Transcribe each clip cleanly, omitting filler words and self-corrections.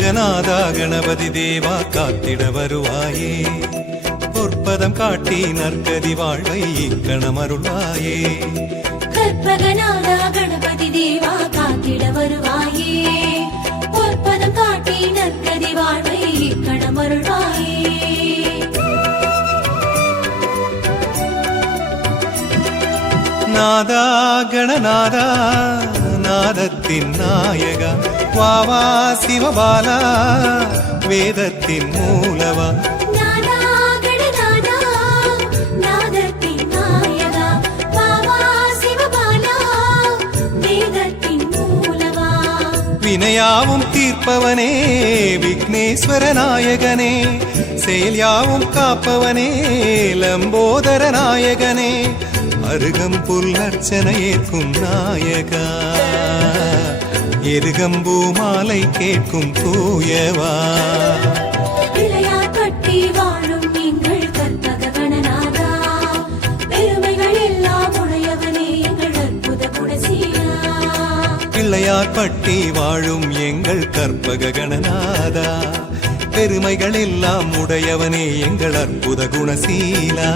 கற்பகநாதா கணபதி தேவா காத்திட வருவாயே, பொற்பதம் காட்டி நற்கதி வாழ்வை இக்கணமருள்வாயே. கற்பகநாதா கணபதி தேவா காத்திட வருவாயே, பொற்பதம் காட்டி நற்கதி வாழ்வை இக்கணமருள்வாயே. நாதா கணநாதா நாதத்தின் நாயகா, வாவா சிவபாலா வேதத்தின் மூலவா. நாதா கணநாதா நாதத்தின் நாயகா, வாவா சிவபாலா வேதத்தின் மூலவா. வினையாவும் தீர்ப்பவனே விக்னேஸ்வர நாயகனே, செயல்யாவும் காப்பவனே லம்போதர நாயகனே, அருகம்புல் அர்ச்சனையேற்கும் நாயகா, எருகம்பூ மாலை கேட்கும் தூயவா. பிள்ளையார் பட்டி வாழும் எங்கள் கற்பக கணநாதா, பெருமைகள் எல்லாம் உடையவனே எங்கள் அற்புத குணசீலா. பிள்ளையார் பட்டி வாழும் எங்கள் கற்பக கணநாதா, பெருமைகள் எல்லாம் உடையவனே எங்கள் அற்புத குணசீலா.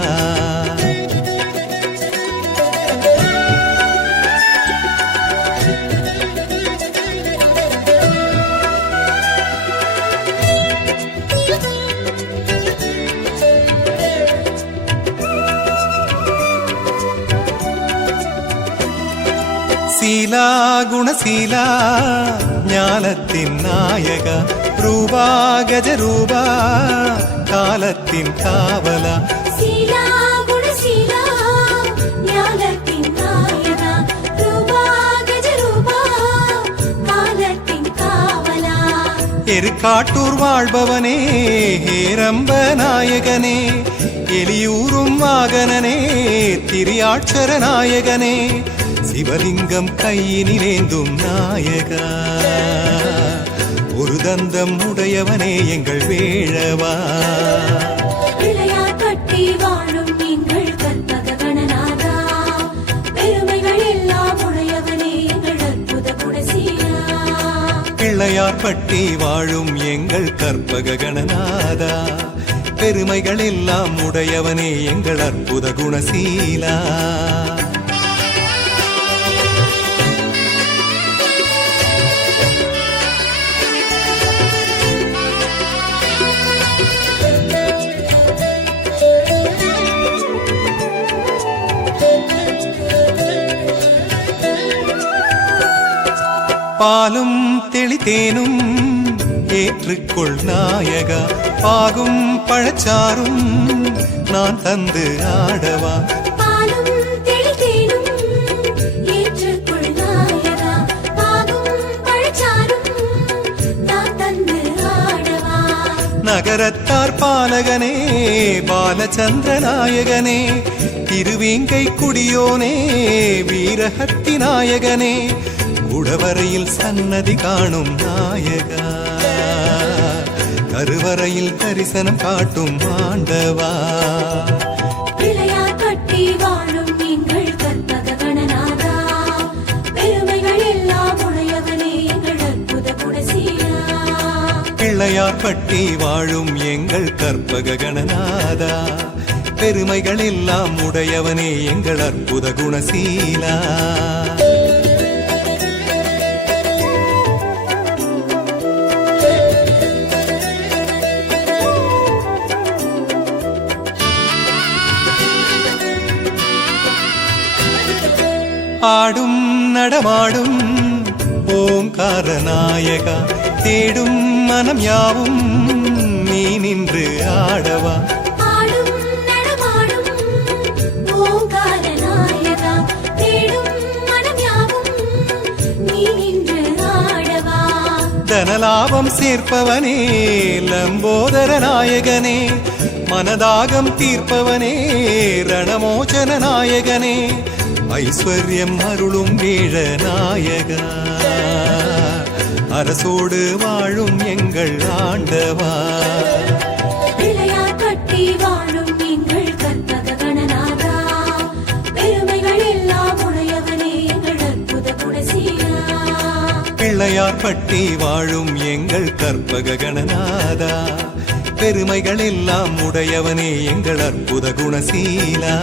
சீலா குணசீலா ஞானத்தின் நாயகா, ரூபா கஜரூபா காலத்தின் காவலா. சீலா குணசீலா ஞானத்தின் நாயகா, ரூபா கஜரூபா காலத்தின் காவலா. எருக்காட்டூர் வாழ்பவனே ஹேரம்ப நாயகனே, எலியூரும் வாகனனே திரியாட்சர நாயகனே, சிவலிங்கம் கையினிலேந்தும் நாயகா, ஒரு தந்தம் உடையவனே எங்கள் வேழவா. பிள்ளையார் பட்டி வாழும் எங்கள் கற்பக கணநாதா, பெருமைகள் எல்லாம் உடையவனே எங்கள் அற்புத குணசீலா. பிள்ளையார் பட்டி வாழும் எங்கள் கற்பக கணநாதா, பெருமைகள் எல்லாம் உடையவனே எங்கள் அற்புத குணசீலா. பாலும் தெளித்தேனும் ஏற்றுக்கொள் நாயகா, பாகும் பழச்சாரும் நான் தந்து ஆடவா. பாலும் தெளித்தேனும் ஏற்றுக்கொள் நாயகா, பாகும் பழச்சாரும் நான் தந்து ஆடவா. நகரத்தார் பாலகனே பாலச்சந்திர நாயகனே, திருவேங்கை குடியோனே வீரஹத்தி நாயகனே, உடவரையில் சன்னதி காணும் நாயகா, கருவறையில் தரிசனம் காட்டும் ஆண்டவா. பிள்ளையார் பட்டி வாழும் எங்கள் கற்பக கணநாதா, பெருமைகள் எல்லாம் உடையவனே எங்கள் அற்புத குணசீலா. பிள்ளையார் பட்டி வாழும் எங்கள் கற்பக கணநாதா, பெருமைகள் எல்லாம் உடையவனே எங்கள் அற்புத குணசீலா. ஆடும் நடமாடும் ஓங்கார நாயகா, தேடும் மனம் யாவும் நீ நின்று ஆடவா. ஆடும் நடமாடும் ஓங்கார நாயகா, தேடும் மனம் யாவும் நீ நின்று ஆடவா. தனலாபம் சேர்ப்பவனே லம்போதர நாயகனே, மனதாகம் தீர்ப்பவனே ரணமோச்சன நாயகனே, ஐஸ்வர்யம் அருளும் வேழ நாயகா, அரசோடு வாழும் எங்கள் ஆண்டவா. பிள்ளையார் பட்டி வாழும் எங்கள் கற்பக கணநாதா, பெருமைகள் எல்லாம் உடையவனே எங்கள் அற்புத குணசீலா. பிள்ளையார்பட்டி வாழும் எங்கள் கற்பக கணநாதா பெருமைகள் எல்லாம் உடையவனே எங்கள் அற்புத குணசீலா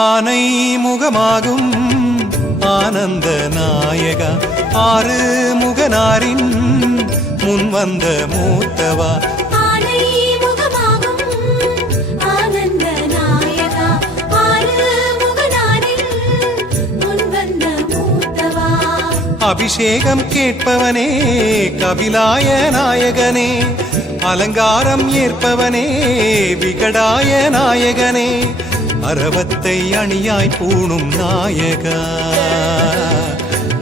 ஆனை முகமாகும் ஆனந்த நாயகா ஆறு முகனாரின் முன் வந்த மூத்தவா ஆனை முகமாகும் ஆனந்த நாயகா ஆறு முகனாரின் முன் வந்த மூத்தவா அபிஷேகம் கேட்பவனே கபிலாய நாயகனே அலங்காரம் ஏற்பவனே விகடாய நாயகனே அரவத்தை அணியாய் பூணும் நாயகா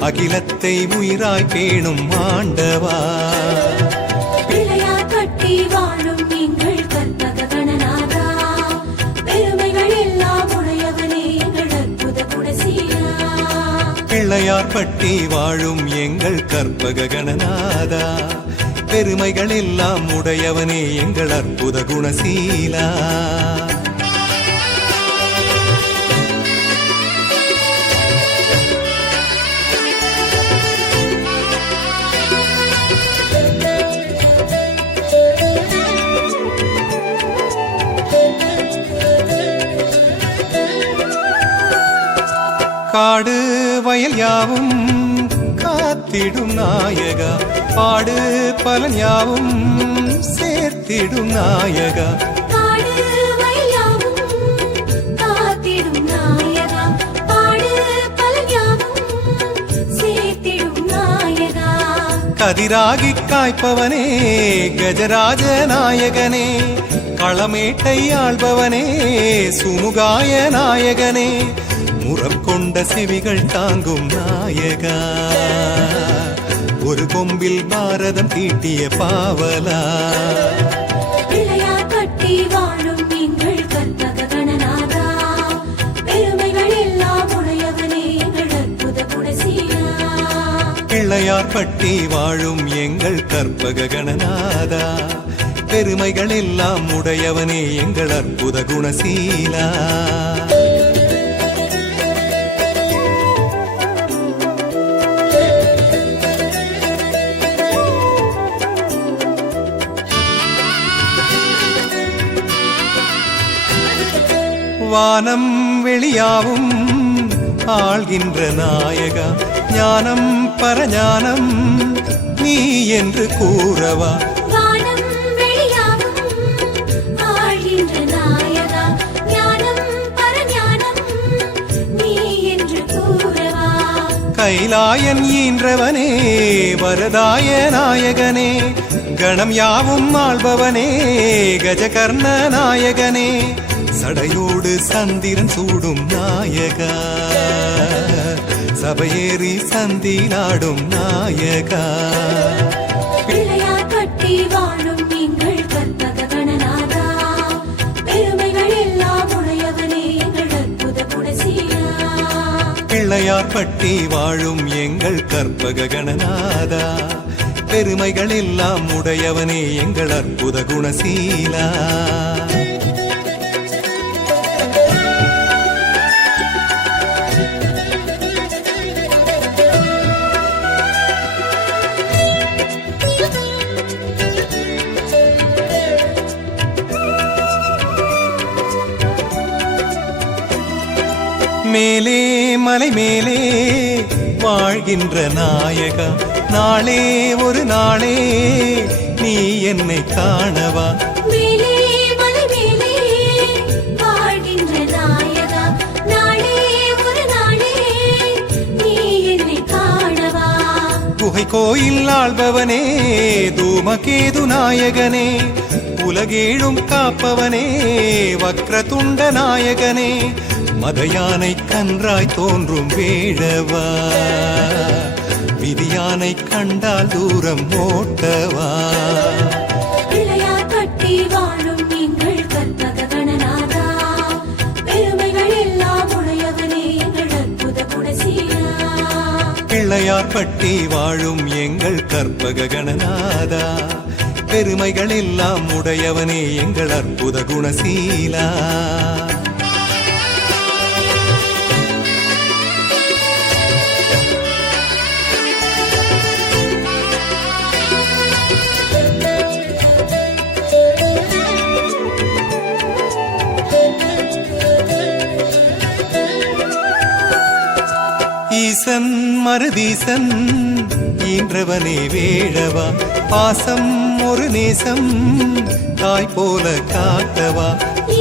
அகிலத்தை உயிராய் பேணும் ஆண்டவா பிள்ளையார்பட்டி வாழும் எங்கள் கற்பக கணநாதா பெருமைகள் எல்லாம் உடையவனே எங்கள் அற்புத குணசீலா பிள்ளையார்பட்டி வாழும் எங்கள் கற்பக கணநாதா பெருமைகள் எல்லாம் உடையவனே எங்கள் அற்புத குணசீலா காடு வயல் யாவும் காத்திடும் நாயகா பாடு பலன் யாவும் சேர்த்திடும் நாயகா காடு வயல் யாவும் காத்திடும் நாயகா பாடு பலன் யாவும் சேர்த்திடும் நாயகா கதிராகி காய்ப்பவனே கஜராஜ நாயகனே களமேட்டை ஆள்பவனே சுமுகாய நாயகனே முறம் கொண்ட செவிகள் தாங்கும் நாயகா ஒரு கொம்பில் பாரதம் தீட்டிய பாவலா பிள்ளையார்பட்டி வாழும் எங்கள் கற்பக கணநாதா பெருமைகள் எல்லாம் உடையவனே எங்கள் அற்புத குணசீலா பிள்ளையார்பட்டி வாழும் எங்கள் கற்பக கணநாதா பெருமைகள் எல்லாம் உடையவனே எங்கள் அற்புத குணசீலா வானம் வெளியாவும் ஆள்கின்ற நாயகா ஞானம் பரஞானம் நீ என்று கூறவா வானம் வெளியாவும் ஆழ்கின்ற நாயகா ஞானம் பரஞானம் நீ என்று கூறவா கைலாயன் ஈன்றவனே வரதாய நாயகனே கணம் யாவும் ஆள்பவனே கஜகர்ண நாயகனே சடையோடு சந்திரன் சூடும் நாயகா சபையேறி சந்திலாடும் நாயகா பிள்ளையார்பட்டி வாழும் எங்கள் கற்பக கணநாதா பெருமைகள் எல்லாம் உடையவனே எங்கள் அற்புத குணசீலா பிள்ளையார்பட்டி வாழும் எங்கள் கற்பக கணநாதா பெருமைகள் எல்லாம் உடையவனே எங்கள் அற்புத குணசீலா மேலே மலை மேலே வாழ்கின்ற நாயகா நாளே ஒரு நாளே நீ என்னை காணவா மேலே மலை மேலே வாழ்கின்ற நாயகா நாளே ஒரு நாளே நீ என்னை காணவா குகை கோயில் ஆள்பவனே தூமகேது நாயகனே உலகேழும் காப்பவனே வக்ரதுண்ட நாயகனே மதயானை கன்றாய் தோன்றும் வேழவா விதியானை கண்டால் தூரம் ஓட்டவா பிள்ளையார்பட்டி வாழும் எங்கள் கற்பக கணநாதா பெருமைகள் எல்லாம் உடையவனே எங்கள் அற்புத பிள்ளையார்பட்டி வாழும் எங்கள் கற்பக கணநாதா, பெருமைகள் எல்லாம் உடையவனே எங்கள் அற்புத குணசீலா. ஈசன் மருதீசன் ஈன்றவனே வேழவா, பாசம் ஒரு நேசம் தாய் போல காத்தவா.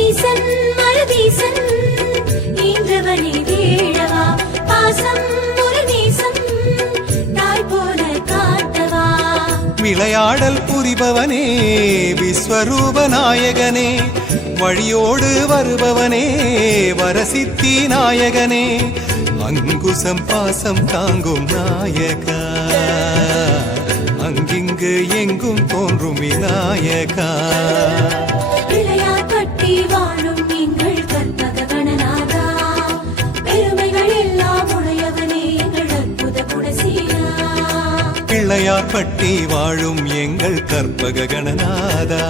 ஈசன் மருதீசன் ஈன்றவனே வேழவா, பாசம் ஒரு நேசம் தாய் போல காத்தவா. விளையாடல் புரிபவனே விஸ்வரூப நாயகனே, வழியோடு வருபவனே வரசித்தி நாயகனே, அங்குசம் பாசம் தாங்கும் நாயகா, அங்கிங்கு எங்கும் தோன்றும் விநாயகா. பிள்ளையார்பட்டி வாழும் எங்கள் கற்பக கணநாதா, பெருமைகள் எல்லாம் உடையவனே எங்கள் அற்புத குணசீலா. பிள்ளையார்பட்டி வாழும் எங்கள் கற்பக கணநாதா,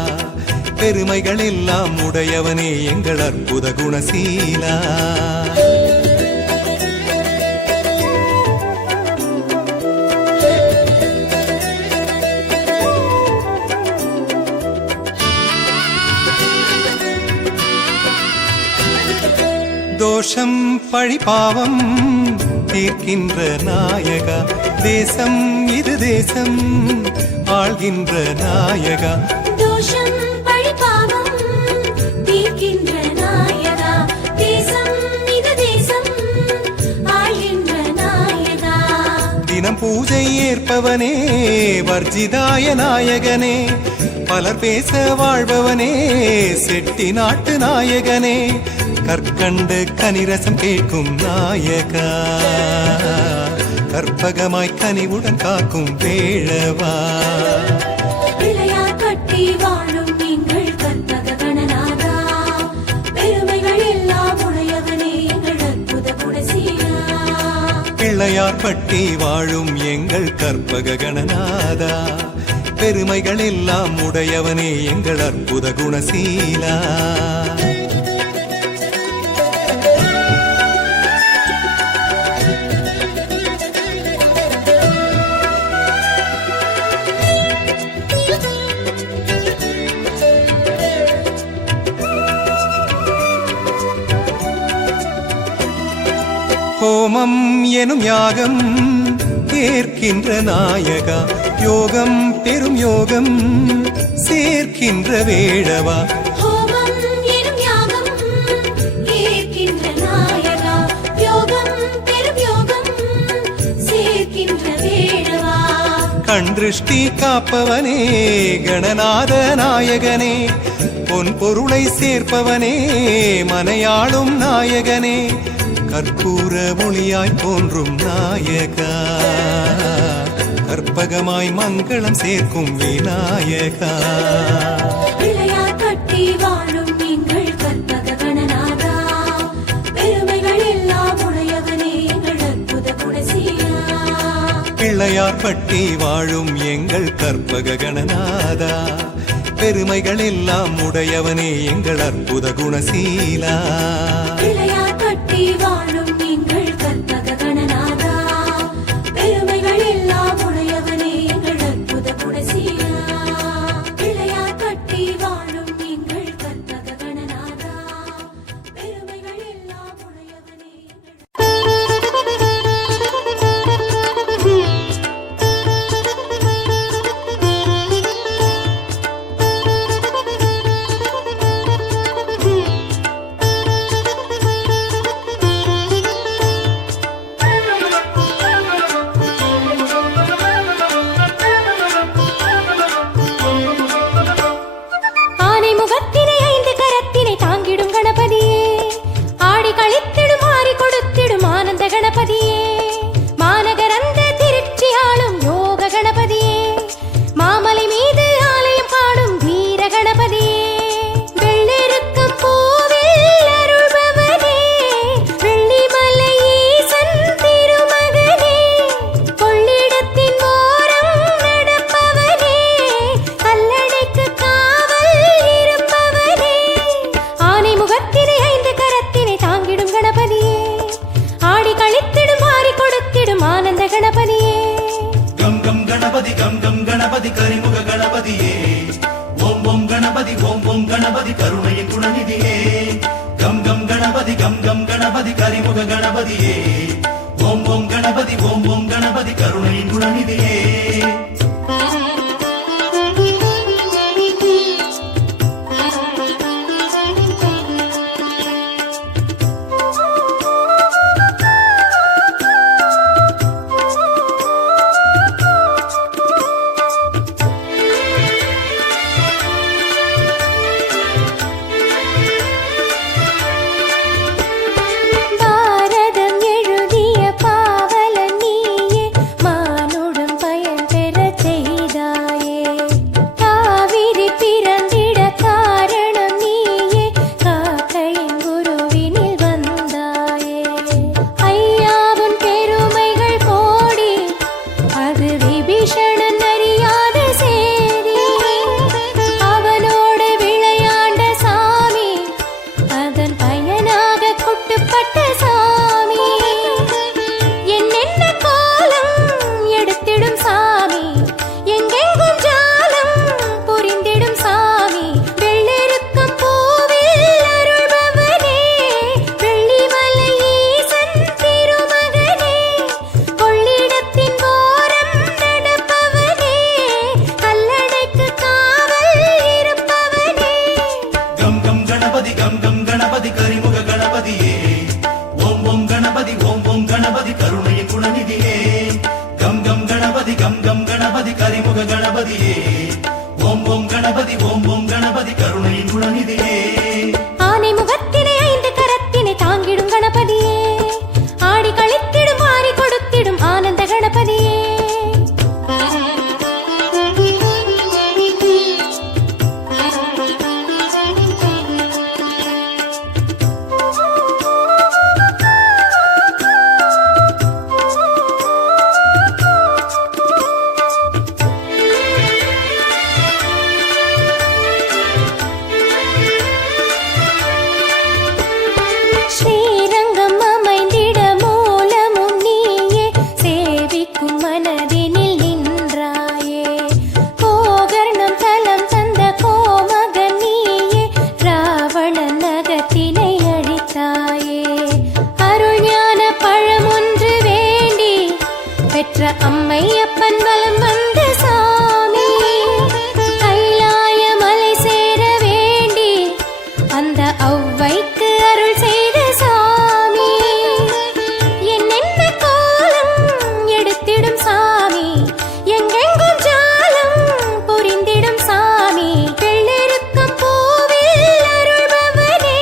பெருமைகள் எல்லாம் உடையவனே எங்கள் அற்புத குணசீலா. தோஷம் பழிபாவம் தீர்க்கின்ற நாயகா, தேசம் இது தேசம் ஆள்கின்ற நாயகா. தோஷம் பழிபாவம் தீர்க்கின்ற நாயகா, தேசம் இது தேசம் ஆள்கின்ற நாயகா. தினம் பூஜை ஏற்பவனே வர்ஜிதாய நாயகனே, பலர் பேச வாழ்பவனே செட்டி நாட்டு நாயகனே, கற்கண்டு கனிரசம் கேட்கும் நாயகா, கற்பகமாய் கனிவுடன் காக்கும் வேழவா. பிள்ளையார்பட்டி வாழும் எங்கள் கற்பக கணநாதா, பெருமைகள் எல்லாம் உடையவனே எங்கள் அற்புத குணசீலா. பிள்ளையார்பட்டி வாழும் எங்கள் கற்பக கணநாதா, பெருமைகள் எல்லாம் உடையவனே எங்கள் அற்புத குணசீலா. ஹோமம் எனும் யாகம் ஏற்கின்ற நாயகா, யோகம் பெரும் யோகம் சேர்க்கின்ற வேழவா. ஹோமம் எனும் யாகம் ஏற்கின்ற நாயகா, யோகம் பெரும் யோகம் சேர்க்கின்ற வேழவா. கண் திருஷ்டி காப்பவனே கணநாத நாயகனே, பொன் பொருளை சேர்ப்பவனே மனையாளும் நாயகனே, கற்பூர மொழியாய் தோன்றும் நாயகா, கற்பகமாய் மங்களம் சேர்க்கும் விநாயகா. பிள்ளையார்பட்டி வாழும் எங்கள் கற்பக கணநாதா, பெருமைகள் எல்லாம் உடையவனே எங்கள் அற்புத குணசீலா. பிள்ளையார்பட்டி வாழும் எங்கள் கற்பக கணநாதா, பெருமைகள் எல்லாம் உடையவனே எங்கள் அற்புத குணசீலா. பிள்ளையார்பட்டி வாழும் எங்கள் கற்பக கணநாதா, பெருமைகள் எல்லாம் உடையவனே எங்கள் அற்புத குணசீலா. பிள்ளையார்பட்டி வாழும் எங்கள் கற்பக கணநாதா, பெருமைகள் எல்லாம் உடையவனே எங்கள் கணபதி கரிமுக கணபதியே ஓம் ஓம் கணபதி ஓம் ஓம் கணபதி கருணையின் குணநிதியே கம் கம் கணபதி கம் கம் கணபதி கரிமுக கணபதியே ஓம் ஓம் கணபதி ஓம் ஓம் கணபதி கருணையின் குணநிதியே பாரதம் எழுதிய பாவலன் நீயே மானுடம் பயன் பெறச் செய்தாயே காவிரி பிறந்திட காரணம் நீயே காக்கையின் குருவினில் வந்தாயே ஐயாவின் பெருமைகள் கோடி அது விபீஷணன் அறியாத சேதி அவனோடு விளையாண்ட சாமி அதன் பயனாக குட்டுப்பட்ட சாமி என்னென்ன கோலம் எடுத்திடும் சாமி எங்கெங்கும் ஜாலம் புரிந்திடும் சாமி வெள்ளெருக்கம் பூவில் அருள்பவனே வெள்ளிமலை ஈசன் திருமகனே கொள்ளிடத்தின் ஓரம் நடப்பவனே கல்லணைக்கு காவல் இருப்பவனே கம் கம் கணபதி கம் கம் கணபதி கரிமுக கணபதியே ஓம் ஓம் கணபதி ஓம் ஓம் கணபதி கருணையின் குணநிதியே கம் கம் கணபதி கம் கம் கணபதி கரிமுக கணபதியே ஓம் ஓம் கணபதி ஓம் ஓம் கணபதி கருணையின் குணநிதியே ஆனை முகத்தினை ஐந்து கரத்தினை தாங்கிடும் கணபதியே ஆடி கழித்திடும் ஆரி கொடுத்திடும் ஆனந்த கணபதியே ஸ்ரீரங்கம் அமைந்திட மூலமும் நீயே சேவிக்கும் மனதினில் நின்றாயே கோகர்ணம் தலம் தந்த கோமகன் நீயே ராவணன் நகத்தினை அழித்தாயே அருள் ஞான பழம் ஒன்று வேண்டி பெற்ற அம்மையப்பன் வலம் வந்த சாமி கைலாய மலை சேர வேண்டி அந்த ஔவைக்கு அருள் செய்த சாமி என்னென்ன கோலம் எடுத்திடும் சாமி எங்கெங்கும் ஜாலம் புரிந்திடும் சாமி வெள்ளெருக்கம் பூவில் அருள்பவனே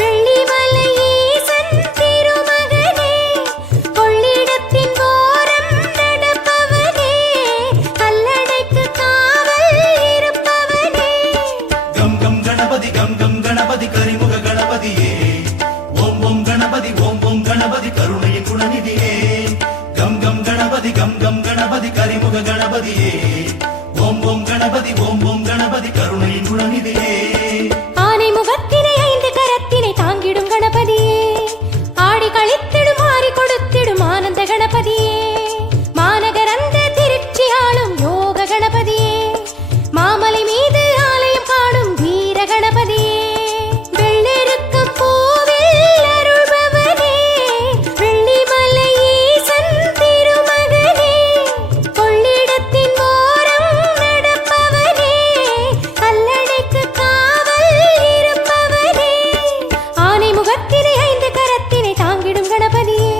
வெள்ளிமலை ஈசன் திருமகனே கொள்ளிடத்தின் ஓரம் நடப்பவனே கல்லணைக்கு காவல் இருப்பவனே கம் கம் கணபதி கம் கம் கணபதி கரிமுக கணபதியே ஓம் ஓம் கணபதி ஓம் ஓம் கணபதி கருணையின் குணநிதியே கம் கம் கணபதி கம் கம் கணபதி கரிமுக கணபதியே ஓம் ஓம் கணபதி ஓம் ஓம் கணபதி கருணையின் குணநிதியே ஆனை முகத்தினை ஐந்து கரத்தினை தாங்கிடும் கணபதியே ஆடி கழித்திடும் ஆரி கொடுத்திடும் ஆனந்த கணபதியே மாநகரந்த திருச்சி ஆளும் யோக கணபதியே மாமலை மீது ஆலயம் காணும் வீர கணபதியே வெள்ளெருக்கம் பூவில் அருள்பவனே வெள்ளிமலை ஈசன் திருமகனே கொள்ளிடத்தின் ஓரம் நடப்பவனே கல்லணைக்கு காவல் இருப்பவனே ஆனை முகத்தினை ஐந்து கரத்தினை தாங்கிடும் கணபதியே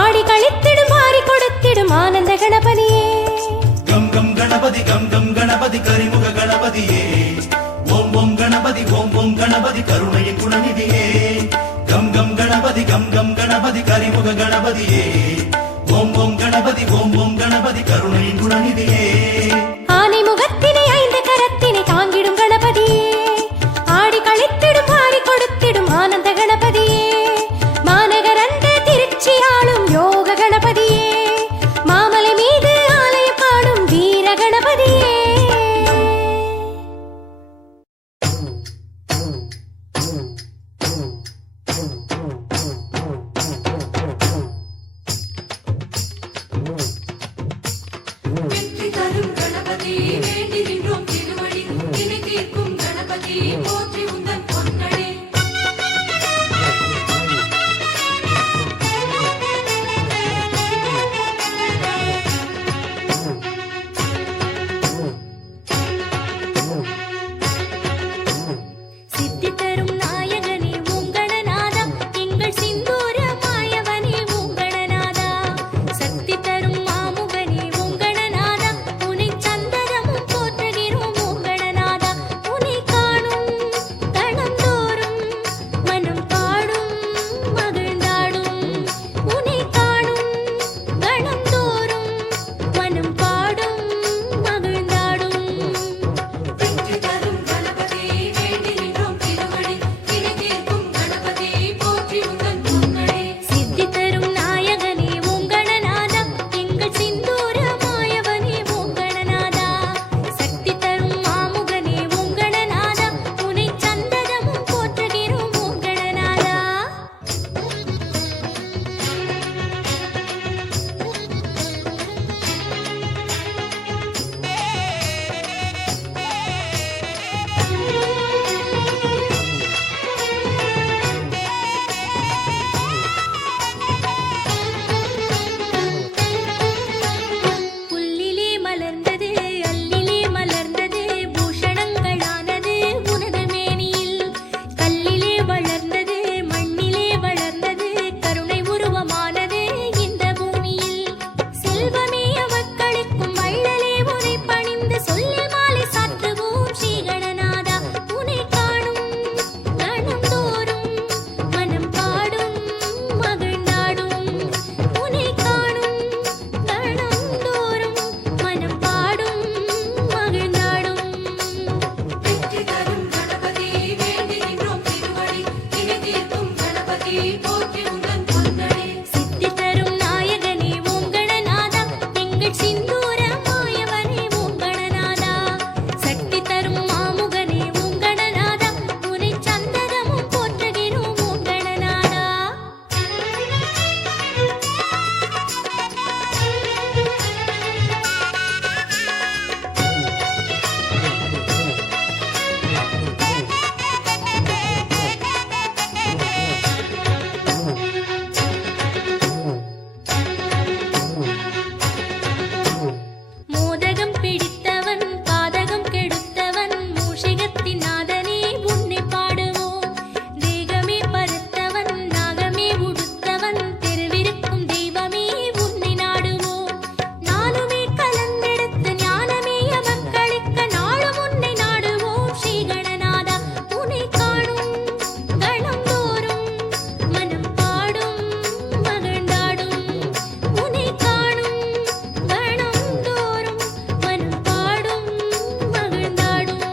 ஆடி கழித்திடும் ஆரி கொடுத்திடும் ஆனந்த கணபதியே கம் கம் கணபதி கம் கம் கணபதி கரிமுக கணபதியே ஓம் ஓம் கணபதி ஓம் ஓம் கணபதி கருணையின் குணநிதியே கம் கம் கணபதி கம் கம் கணபதி கரிமுக கணபதியே ஓம் ஓம் கணபதி ஓம் ஓம் கணபதி கருணையின் குணநிதியே ஆனை முகத்தினை ஐந்து கரத்தினை தாங்கிடும் கணபதியே ஆடி கழித்திடும் ஆரி கொடுத்திடும் ஆனந்த கணபதியே மாநகரந்த திருச்சி ஆளும் யோக கணபதியே மாமலை மீது ஆலயம் காணும் வீர கணபதியே வெற்றி தரும் கணபதி எங்கள் சிந்தூர மாயவனே ஓம் கணநாதா சக்தி தரும் மாமுகனே ஓம் கணநாதா உனை சந்ததமும் போற்றுகிறோம் ஓம் கணநாதா மோதகம் பிடித்தவன் பாதகம் கெடுத்தவன் மூஷிகத்தின் நாதனே உன்னை பாடுவோம் தேகமே பருத்தவன் நாகமே உடுத்தவன் தெருவிருக்கும் தெய்வமே உன்னை நாடுவோம் நானுமே கலந்தெடுத்த ஞானமே மக்களுக்க நாளும் உன்னை நாடுவோம் ஸ்ரீ கணநாதா உன்னை காணும் கணந்தோறும் மனம் பாடும் மகிழ்ந்தாடும் உன்னை காணும் கணந்தோறும் மனம் பாடும் மகிழ்ந்தாடும்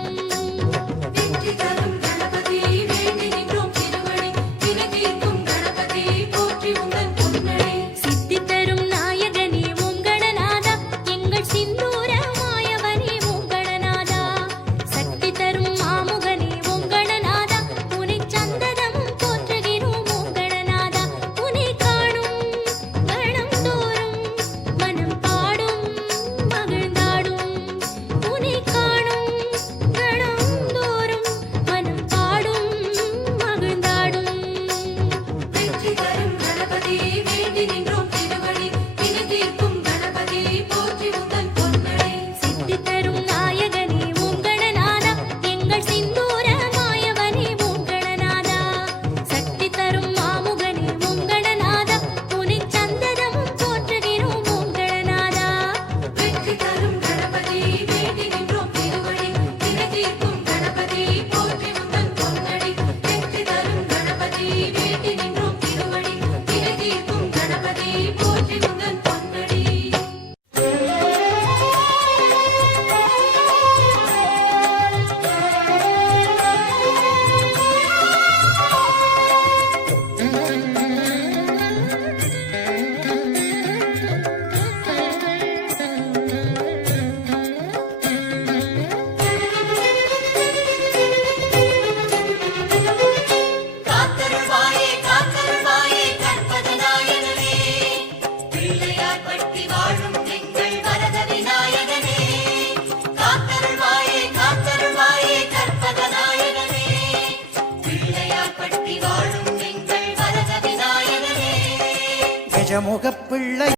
வெற்றி தரும் கணபதி வேண்டி நின்றோம் திருவடி வினை தீர்க்கும் கணபதி போற்றி உங்கள் பொன்னடி சித்தி தரும் நாயகனே ஓம் கணநாதா எங்கள் சிந்தூர மாயவனே ஓம் கணநாதா சக்தி தரும் மாமுகனே ஓம் கணநாதா உனை சந்ததமும் போற்றுகிறோம் ஓம் கணநாதா உனை காணும் கணந்தோறும் மனம் பாடும் மகிழ்ந்தாடும் உனை காணும் கணந்தோறும் மனம் பாடும் மகிழ்ந்தாடும் வெற்றி தரும் கணபதி வேண்டி நின்றோம் திருவடி வினை தீர்க்கும் கணபதி போற்றி உங்கள் பொன்னடி சித்தி தரும் நாயகனே ஓம் கணநாதா எங்கள் சிந்தூர மாயவனே ஓம் கணநாதா சக்தி தரும் மாமுகனே ஓம் கணநாதா உனை சந்ததமும் போற்றுகிறோம் ஓம் கணநாதா வெற்றி தரும் கணபதி வேண்டி நின்றோம் திருவடி வினை தீர்க்கும் கணபதி போற்றி உங்கள் பொன்னடி வெற்றி தரும் கணபதி வேண்டி நின்றோம் திருவடி வினை தீர்க்கும் கணபதி போற்றி உங்கள் பொன்னடி காத்தருள்வாயே கற்பகநாயகனே பிள்ளையார் பட்டி வாழும் எங்கள் வரத விநாயகனே காத்தருள்வாயே கற்பகநாயகனே பிள்ளையார் பட்டி வாழும் எங்கள் வரத விநாயகனே கஜமுகப் பிள்ளை